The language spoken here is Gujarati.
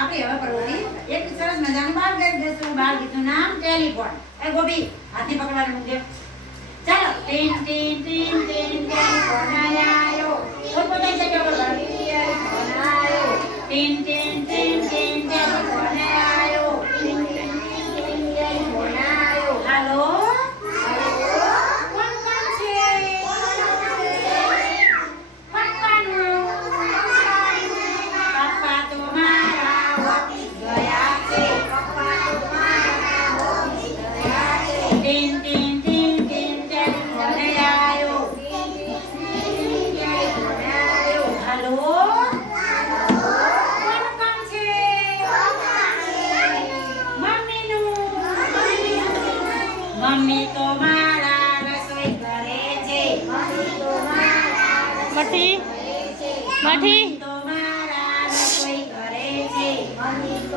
આપણે હવે પ્રવૃત્તિ એક સરસ મજાનું બાળ ગીત ગાઈશું. બાળ ગીતનું નામ ટેલિફોન. એ ગોપી હાથની પકડવાનું મૂકજો. ચાલો. Tin tin tin tin telephone આયો. પોતપોતાની જગ્યા પર બાળ. ટેલિફોન આયો. Tin tin tin tin telephone આયો. ટીન ટીન ટીન ટેલિફોન આયો. હાલો. કોણ કોણ છે? પપ્પાનું. પપ્પા તો મારા ઓફિસ ગયા છે. પપ્પા તો મારા ઓફિસ ગયા છે. Tin tin tin tin telephone આયો. હાલો. કોણ કોણ છે? મમ્મીનું. મમ્મી તો મારા રસોઈ કરે છે. મમ્મી તો મારા મઠી કરે છે. મઠી મમ્મી તો મારા રસોઈ કરે છે. મમ્મી તો